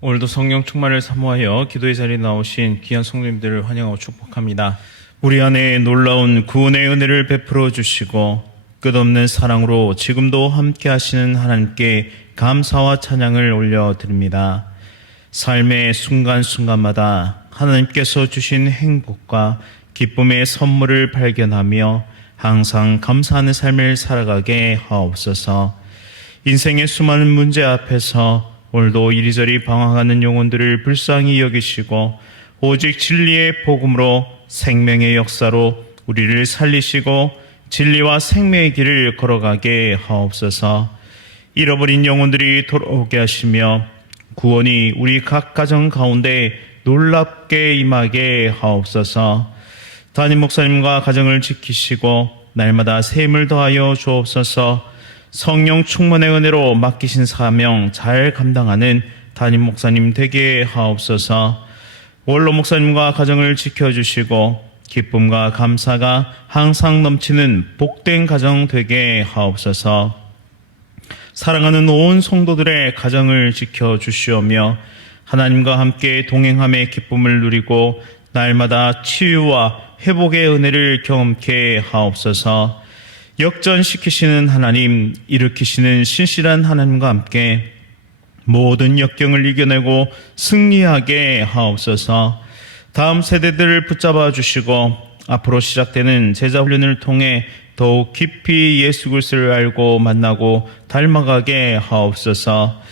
오늘도 성령 충만을 사모하여 기도의 자리에 나오신 귀한 성도님들을 환영하고 축복합니다. 우리 안에 놀라운 구원의 은혜를 베풀어 주시고 끝없는 사랑으로 지금도 함께 하시는 하나님께 감사와 찬양을 올려드립니다. 삶의 순간순간마다 하나님께서 주신 행복과 기쁨의 선물을 발견하며 항상 감사하는 삶을 살아가게 하옵소서. 인생의 수많은 문제 앞에서 오늘도 이리저리 방황하는 영혼들을 불쌍히 여기시고 오직 진리의 복음으로 생명의 역사로 우리를 살리시고 진리와 생명의 길을 걸어가게 하옵소서. 잃어버린 영혼들이 돌아오게 하시며 구원이 우리 각 가정 가운데 놀랍게 임하게 하옵소서. 담임 목사님과 가정을 지키시고 날마다 샘을 더하여 주옵소서. 성령 충만의 은혜로 맡기신 사명 잘 감당하는 담임 목사님 되게 하옵소서. 원로 목사님과 가정을 지켜주시고 기쁨과 감사가 항상 넘치는 복된 가정 되게 하옵소서. 사랑하는 온 성도들의 가정을 지켜 주시오며 하나님과 함께 동행함의 기쁨을 누리고 날마다 치유와 회복의 은혜를 경험케 하옵소서. 역전시키시는 하나님, 일으키시는 신실한 하나님과 함께 모든 역경을 이겨내고 승리하게 하옵소서. 다음 세대들을 붙잡아 주시고 앞으로 시작되는 제자 훈련을 통해 더욱 깊이 예수 그리스도를 알고 만나고 닮아가게 하옵소서.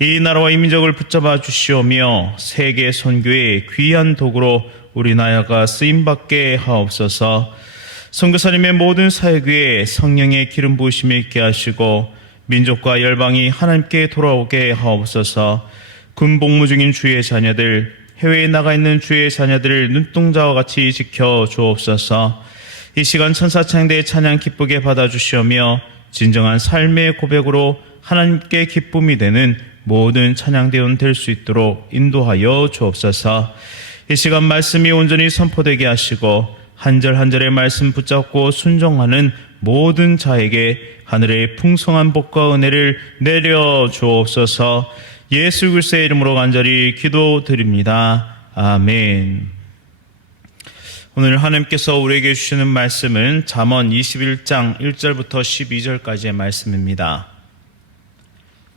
이 나라와 이 민족을 붙잡아 주시오며 세계 선교의 귀한 도구로 우리 나라가 쓰임 받게 하옵소서. 선교사님의 모든 사역 위에 성령의 기름 부으심이 있게 하시고 민족과 열방이 하나님께 돌아오게 하옵소서. 군 복무 중인 주의 자녀들 해외에 나가 있는 주의 자녀들을 눈동자와 같이 지켜 주옵소서. 이 시간 천사 창대의 찬양 기쁘게 받아 주시오며 진정한 삶의 고백으로 하나님께 기쁨이 되는 모든 찬양대원 될 수 있도록 인도하여 주옵소서. 이 시간 말씀이 온전히 선포되게 하시고 한 절 한 절의 말씀 붙잡고 순종하는 모든 자에게 하늘의 풍성한 복과 은혜를 내려 주옵소서. 예수 그리스도의 이름으로 간절히 기도드립니다. 아멘. 오늘 하나님께서 우리에게 주시는 말씀은 잠언 21장 1절부터 12절까지의 말씀입니다.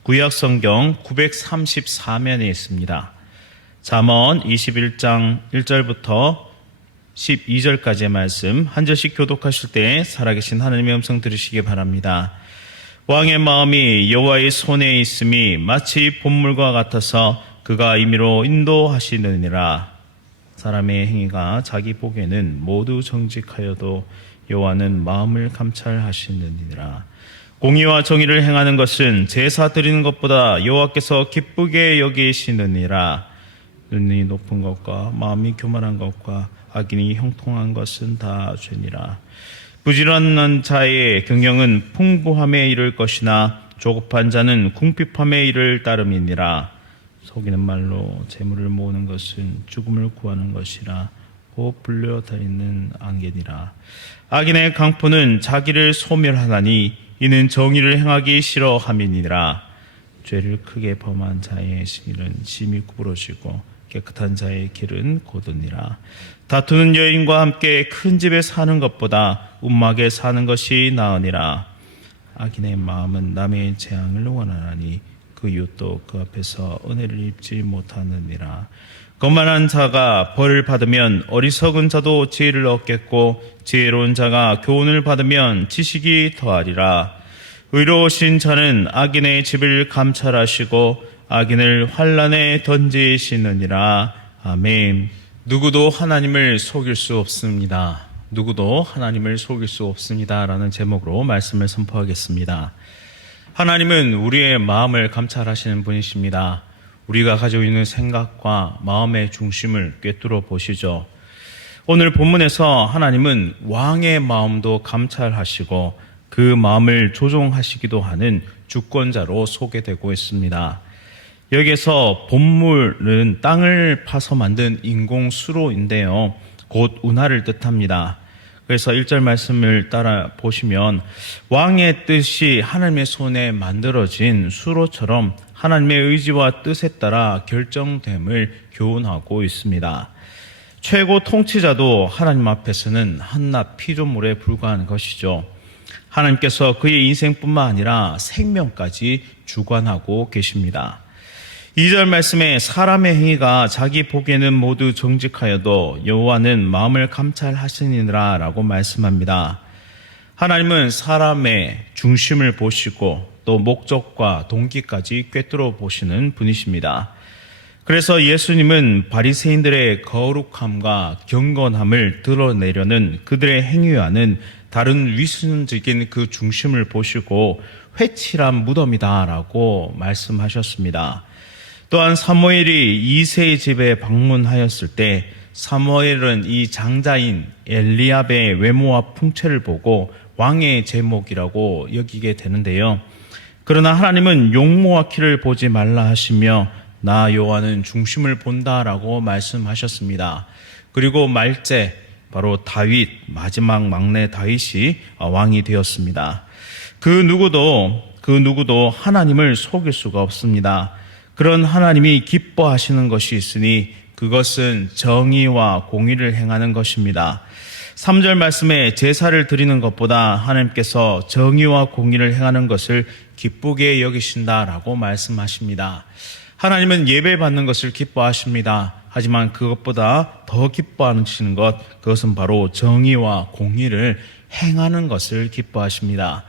구약 성경 934면에 있습니다. 잠언 21장 1절부터 12절까지의 말씀 한 절씩 교독하실 때 살아계신 하나님의 음성 들으시기 바랍니다. 왕의 마음이 여호와의 손에 있음이 마치 봇물과 같아서 그가 임의로 인도하시느니라. 사람의 행위가 자기 보기에는 모두 정직하여도 여호와는 마음을 감찰하시느니라. 공의와 정의를 행하는 것은 제사 드리는 것보다 여호와께서 기쁘게 여기시느니라. 눈이 높은 것과 마음이 교만한 것과 악인이 형통한 것은 다 죄니라. 부지런한 자의 경영은 풍부함에 이를 것이나 조급한 자는 궁핍함에 이를 따름이니라. 속이는 말로 재물을 모으는 것은 죽음을 구하는 것이라 곧 불려다니는 안개니라. 악인의 강포는 자기를 소멸하나니 이는 정의를 행하기 싫어함이니라. 죄를 크게 범한 자의 심일은 심히 구부러지고 깨끗한 자의 길은 고드니라. 다투는 여인과 함께 큰 집에 사는 것보다 움막에 사는 것이 나으니라. 악인의 마음은 남의 재앙을 원하나니 그 이웃도 그 앞에서 은혜를 입지 못하느니라. 거만한 자가 벌을 받으면 어리석은 자도 지혜를 얻겠고 지혜로운 자가 교훈을 받으면 지식이 더하리라. 의로우신 자는 악인의 집을 감찰하시고 악인을 환란에 던지시느니라. 아멘. 누구도 하나님을 속일 수 없습니다. 누구도 하나님을 속일 수 없습니다라는 제목으로 말씀을 선포하겠습니다. 하나님은 우리의 마음을 감찰하시는 분이십니다. 우리가 가지고 있는 생각과 마음의 중심을 꿰뚫어 보시죠. 오늘 본문에서 하나님은 왕의 마음도 감찰하시고 그 마음을 조종하시기도 하는 주권자로 소개되고 있습니다. 여기에서 본물은 땅을 파서 만든 인공 수로인데요. 곧 운하를 뜻합니다. 그래서 1절 말씀을 따라 보시면 왕의 뜻이 하나님의 손에 만들어진 수로처럼 하나님의 의지와 뜻에 따라 결정됨을 교훈하고 있습니다. 최고 통치자도 하나님 앞에서는 한낱 피조물에 불과한 것이죠. 하나님께서 그의 인생뿐만 아니라 생명까지 주관하고 계십니다. 2절 말씀에 사람의 행위가 자기 보기에는 모두 정직하여도 여호와는 마음을 감찰하시니라라고 말씀합니다. 하나님은 사람의 중심을 보시고 또 목적과 동기까지 꿰뚫어 보시는 분이십니다. 그래서 예수님은 바리새인들의 거룩함과 경건함을 드러내려는 그들의 행위와는 다른 위선적인 그 중심을 보시고 회칠한 무덤이다라고 말씀하셨습니다. 또한 사무엘이 이세의 집에 방문하였을 때 사무엘은 이 장자인 엘리압의 외모와 풍채를 보고 왕의 제목이라고 여기게 되는데요. 그러나 하나님은 용모와 키를 보지 말라 하시며 나 여호와는 중심을 본다라고 말씀하셨습니다. 그리고 말째 바로 다윗 마지막 막내 다윗이 왕이 되었습니다. 그 누구도 그 누구도 하나님을 속일 수가 없습니다. 그런 하나님이 기뻐하시는 것이 있으니 그것은 정의와 공의를 행하는 것입니다. 3절 말씀에 제사를 드리는 것보다 하나님께서 정의와 공의를 행하는 것을 기쁘게 여기신다라고 말씀하십니다. 하나님은 예배 받는 것을 기뻐하십니다. 하지만 그것보다 더 기뻐하시는 것, 그것은 바로 정의와 공의를 행하는 것을 기뻐하십니다.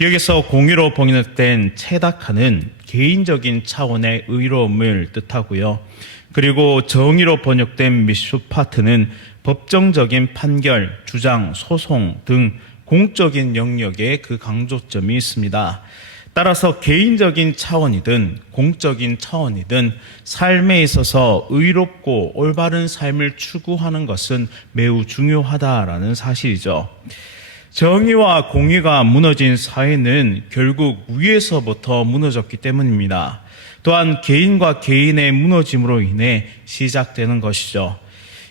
여기서 공의로 번역된 체다카는 개인적인 차원의 의로움을 뜻하고요. 그리고 정의로 번역된 미슈파트는 법정적인 판결, 주장, 소송 등 공적인 영역에 그 강조점이 있습니다. 따라서 개인적인 차원이든 공적인 차원이든 삶에 있어서 의롭고 올바른 삶을 추구하는 것은 매우 중요하다라는 사실이죠. 정의와 공의가 무너진 사회는 결국 위에서부터 무너졌기 때문입니다. 또한 개인과 개인의 무너짐으로 인해 시작되는 것이죠.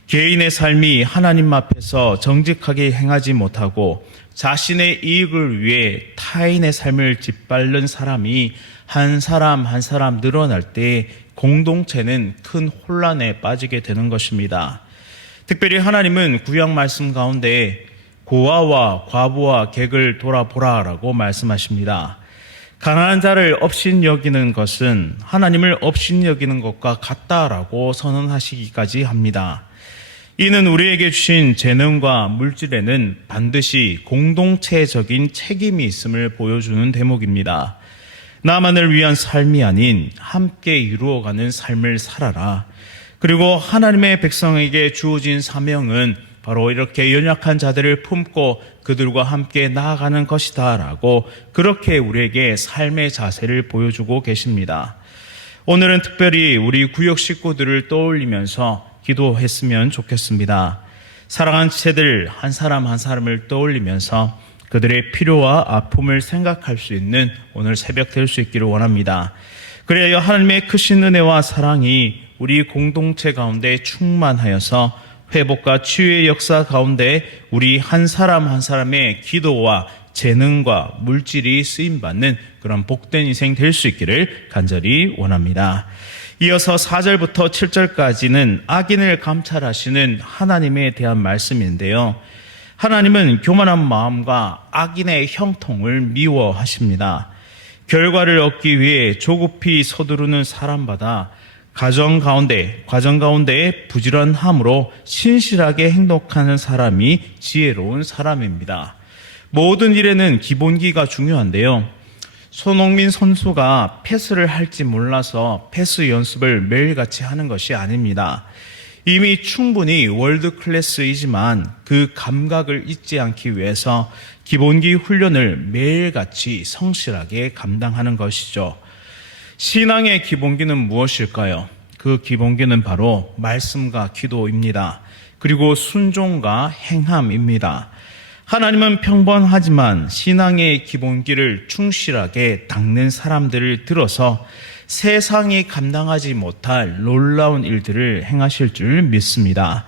개인의 삶이 하나님 앞에서 정직하게 행하지 못하고 자신의 이익을 위해 타인의 삶을 짓밟는 사람이 한 사람 한 사람 늘어날 때 공동체는 큰 혼란에 빠지게 되는 것입니다. 특별히 하나님은 구약 말씀 가운데 고아와 과부와 객을 돌아보라라고 말씀하십니다. 가난한 자를 업신 여기는 것은 하나님을 업신 여기는 것과 같다라고 선언하시기까지 합니다. 이는 우리에게 주신 재능과 물질에는 반드시 공동체적인 책임이 있음을 보여주는 대목입니다. 나만을 위한 삶이 아닌 함께 이루어가는 삶을 살아라. 그리고 하나님의 백성에게 주어진 사명은 바로 이렇게 연약한 자들을 품고 그들과 함께 나아가는 것이다. 라고 그렇게 우리에게 삶의 자세를 보여주고 계십니다. 오늘은 특별히 우리 구역 식구들을 떠올리면서 기도했으면 좋겠습니다. 사랑하는 지체들 한 사람 한 사람을 떠올리면서 그들의 필요와 아픔을 생각할 수 있는 오늘 새벽 될 수 있기를 원합니다. 그래야 하나님의 크신 은혜와 사랑이 우리 공동체 가운데 충만하여서 회복과 치유의 역사 가운데 우리 한 사람 한 사람의 기도와 재능과 물질이 쓰임 받는 그런 복된 인생 될 수 있기를 간절히 원합니다. 이어서 4절부터 7절까지는 악인을 감찰하시는 하나님에 대한 말씀인데요. 하나님은 교만한 마음과 악인의 형통을 미워하십니다. 결과를 얻기 위해 조급히 서두르는 사람마다 가정 가운데, 과정 가운데 부지런함으로 신실하게 행동하는 사람이 지혜로운 사람입니다. 모든 일에는 기본기가 중요한데요. 손흥민 선수가 패스를 할지 몰라서 패스 연습을 매일같이 하는 것이 아닙니다. 이미 충분히 월드 클래스이지만 그 감각을 잊지 않기 위해서 기본기 훈련을 매일같이 성실하게 감당하는 것이죠. 신앙의 기본기는 무엇일까요? 그 기본기는 바로 말씀과 기도입니다. 그리고 순종과 행함입니다. 하나님은 평범하지만 신앙의 기본기를 충실하게 닦는 사람들을 들어서 세상이 감당하지 못할 놀라운 일들을 행하실 줄 믿습니다.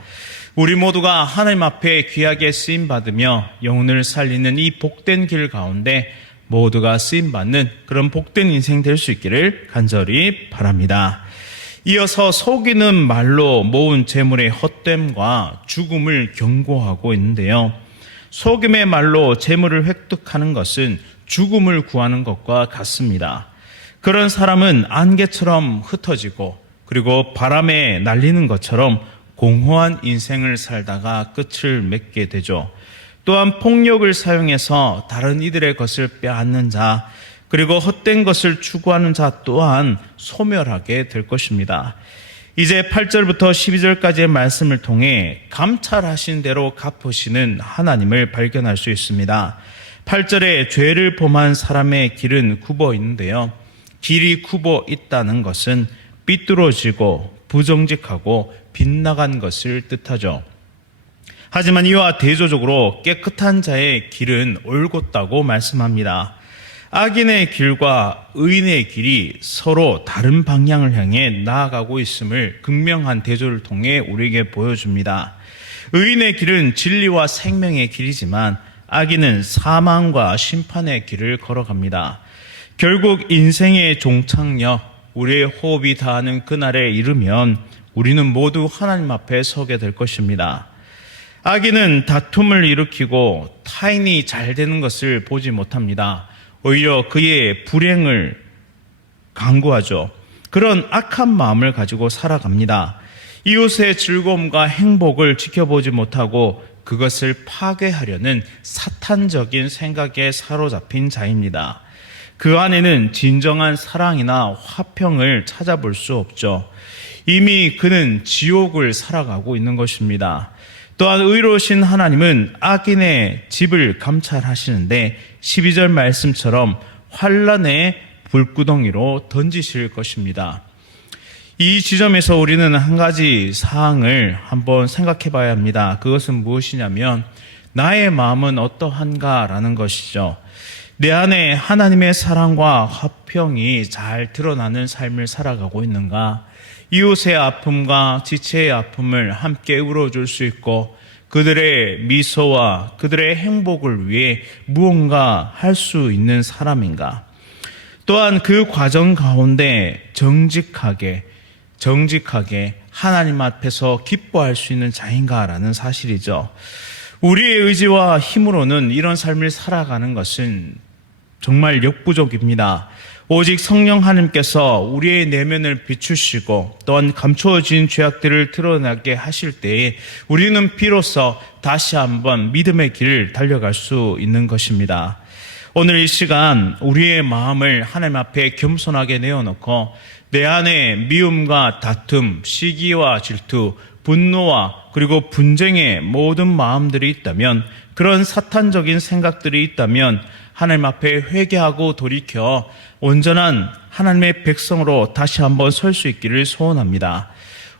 우리 모두가 하나님 앞에 귀하게 쓰임 받으며 영혼을 살리는 이 복된 길 가운데 모두가 쓰임 받는 그런 복된 인생 될 수 있기를 간절히 바랍니다. 이어서 속이는 말로 모은 재물의 헛됨과 죽음을 경고하고 있는데요. 속임의 말로 재물을 획득하는 것은 죽음을 구하는 것과 같습니다. 그런 사람은 안개처럼 흩어지고 그리고 바람에 날리는 것처럼 공허한 인생을 살다가 끝을 맺게 되죠. 또한 폭력을 사용해서 다른 이들의 것을 빼앗는 자, 그리고 헛된 것을 추구하는 자 또한 소멸하게 될 것입니다. 이제 8절부터 12절까지의 말씀을 통해 감찰하신 대로 갚으시는 하나님을 발견할 수 있습니다. 8절에 죄를 범한 사람의 길은 굽어 있는데요. 길이 굽어 있다는 것은 삐뚤어지고 부정직하고 빗나간 것을 뜻하죠. 하지만 이와 대조적으로 깨끗한 자의 길은 올곧다고 말씀합니다. 악인의 길과 의인의 길이 서로 다른 방향을 향해 나아가고 있음을 극명한 대조를 통해 우리에게 보여줍니다. 의인의 길은 진리와 생명의 길이지만 악인은 사망과 심판의 길을 걸어갑니다. 결국 인생의 종착역, 우리의 호흡이 닿는 그날에 이르면 우리는 모두 하나님 앞에 서게 될 것입니다. 악인은 다툼을 일으키고 타인이 잘 되는 것을 보지 못합니다. 오히려 그의 불행을 강구하죠. 그런 악한 마음을 가지고 살아갑니다. 이웃의 즐거움과 행복을 지켜보지 못하고 그것을 파괴하려는 사탄적인 생각에 사로잡힌 자입니다. 그 안에는 진정한 사랑이나 화평을 찾아볼 수 없죠. 이미 그는 지옥을 살아가고 있는 것입니다. 또한 의로우신 하나님은 악인의 집을 감찰하시는데 12절 말씀처럼 환란의 불구덩이로 던지실 것입니다. 이 지점에서 우리는 한 가지 사항을 한번 생각해 봐야 합니다. 그것은 무엇이냐면 나의 마음은 어떠한가라는 것이죠. 내 안에 하나님의 사랑과 화평이 잘 드러나는 삶을 살아가고 있는가? 이웃의 아픔과 지체의 아픔을 함께 울어줄 수 있고 그들의 미소와 그들의 행복을 위해 무언가 할 수 있는 사람인가? 또한 그 과정 가운데 정직하게, 정직하게 하나님 앞에서 기뻐할 수 있는 자인가라는 사실이죠. 우리의 의지와 힘으로는 이런 삶을 살아가는 것은 정말 역부족입니다. 오직 성령 하나님께서 우리의 내면을 비추시고 또한 감추어진 죄악들을 드러나게 하실 때에 우리는 비로소 다시 한번 믿음의 길을 달려갈 수 있는 것입니다. 오늘 이 시간 우리의 마음을 하나님 앞에 겸손하게 내어놓고 내 안에 미움과 다툼, 시기와 질투, 분노와 그리고 분쟁의 모든 마음들이 있다면 그런 사탄적인 생각들이 있다면 하나님 앞에 회개하고 돌이켜 온전한 하나님의 백성으로 다시 한번 설 수 있기를 소원합니다.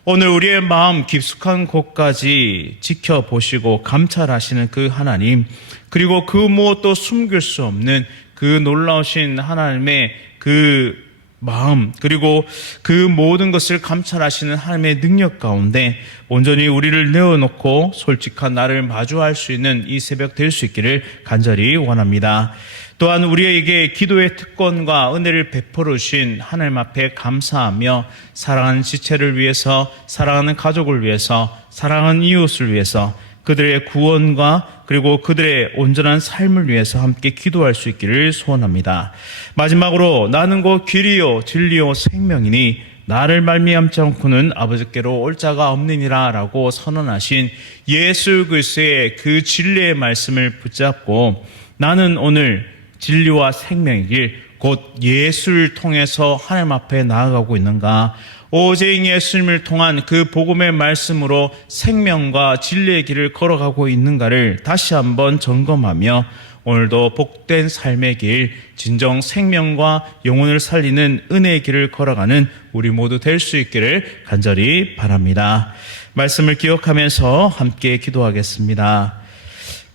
오늘 우리의 마음 깊숙한 곳까지 지켜보시고 감찰하시는 그 하나님, 그리고 그 무엇도 숨길 수 없는 그 놀라우신 하나님의 그 마음, 그리고 그 모든 것을 감찰하시는 하나님의 능력 가운데 온전히 우리를 내어놓고 솔직한 나를 마주할 수 있는 이 새벽 될 수 있기를 간절히 원합니다. 또한 우리에게 기도의 특권과 은혜를 베풀어 주신 하나님 앞에 감사하며 사랑하는 지체를 위해서, 사랑하는 가족을 위해서, 사랑하는 이웃을 위해서 그들의 구원과 그리고 그들의 온전한 삶을 위해서 함께 기도할 수 있기를 소원합니다. 마지막으로 나는 곧 길이요 진리요 생명이니 나를 말미암지 않고는 아버지께로 올 자가 없느니라라고 선언하신 예수 그리스도의 그 진리의 말씀을 붙잡고 나는 오늘 진리와 생명의 길 곧 예수를 통해서 하나님 앞에 나아가고 있는가 오직 예수님을 통한 그 복음의 말씀으로 생명과 진리의 길을 걸어가고 있는가를 다시 한번 점검하며 오늘도 복된 삶의 길, 진정 생명과 영혼을 살리는 은혜의 길을 걸어가는 우리 모두 될 수 있기를 간절히 바랍니다. 말씀을 기억하면서 함께 기도하겠습니다.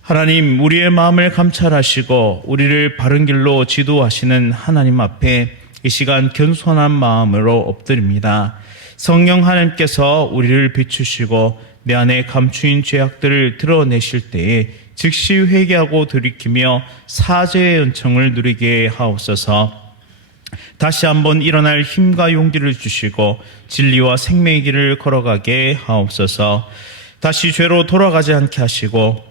하나님, 우리의 마음을 감찰하시고 우리를 바른 길로 지도하시는 하나님 앞에 이 시간 겸손한 마음으로 엎드립니다. 성령 하나님께서 우리를 비추시고 내 안에 감추인 죄악들을 드러내실 때에 즉시 회개하고 돌이키며 사죄의 은총을 누리게 하옵소서. 다시 한번 일어날 힘과 용기를 주시고 진리와 생명의 길을 걸어가게 하옵소서. 다시 죄로 돌아가지 않게 하시고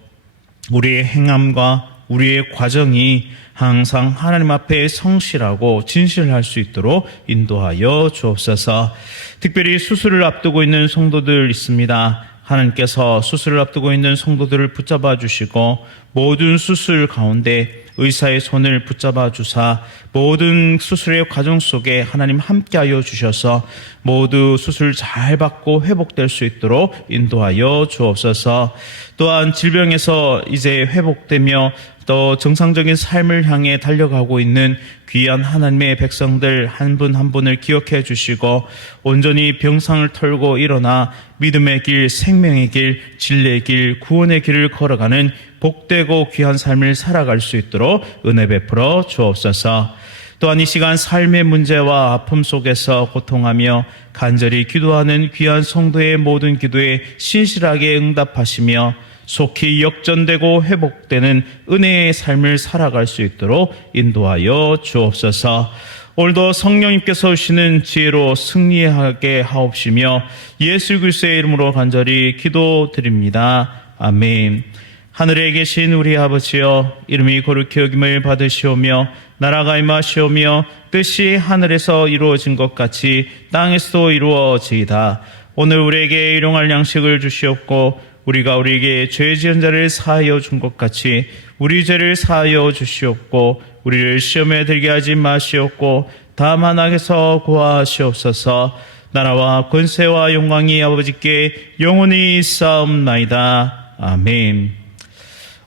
우리의 행함과 우리의 과정이 항상 하나님 앞에 성실하고 진실할 수 있도록 인도하여 주옵소서. 특별히 수술을 앞두고 있는 성도들 있습니다. 하나님께서 수술을 앞두고 있는 성도들을 붙잡아 주시고 모든 수술 가운데 의사의 손을 붙잡아 주사 모든 수술의 과정 속에 하나님 함께하여 주셔서 모두 수술 잘 받고 회복될 수 있도록 인도하여 주옵소서. 또한 질병에서 이제 회복되며 또 정상적인 삶을 향해 달려가고 있는 귀한 하나님의 백성들 한분한 분을 기억해 주시고 온전히 병상을 털고 일어나 믿음의 길, 생명의 길, 진리의 길, 구원의 길을 걸어가는 복되고 귀한 삶을 살아갈 수 있도록 은혜 베풀어 주옵소서. 또한 이 시간 삶의 문제와 아픔 속에서 고통하며 간절히 기도하는 귀한 성도의 모든 기도에 신실하게 응답하시며 속히 역전되고 회복되는 은혜의 삶을 살아갈 수 있도록 인도하여 주옵소서. 오늘도 성령님께서 오시는 지혜로 승리하게 하옵시며 예수 그리스도의 이름으로 간절히 기도드립니다. 아멘. 하늘에 계신 우리 아버지여 이름이 거룩히 여김을 받으시오며 나라가 임하시오며 뜻이 하늘에서 이루어진 것 같이 땅에서도 이루어지이다. 오늘 우리에게 일용할 양식을 주시옵고 우리가 우리에게 죄 지은 자를 사하여 준 것 같이 우리 죄를 사하여 주시옵고 우리를 시험에 들게 하지 마시옵고 다만 악에서 구하시옵소서. 나라와 권세와 영광이 아버지께 영원히 싸움나이다. 아멘.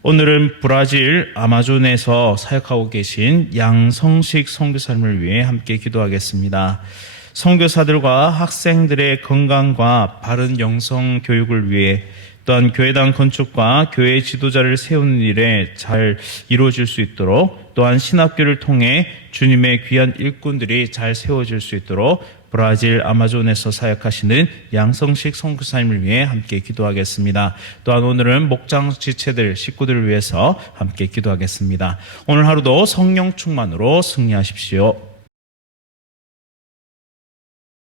오늘은 브라질 아마존에서 사역하고 계신 양성식 선교사님을 위해 함께 기도하겠습니다. 선교사들과 학생들의 건강과 바른 영성 교육을 위해 또한 교회당 건축과 교회 지도자를 세우는 일에 잘 이루어질 수 있도록 또한 신학교를 통해 주님의 귀한 일꾼들이 잘 세워질 수 있도록 브라질 아마존에서 사역하시는 양성식 선교사님을 위해 함께 기도하겠습니다. 또한 오늘은 목장 지체들 식구들을 위해서 함께 기도하겠습니다. 오늘 하루도 성령 충만으로 승리하십시오.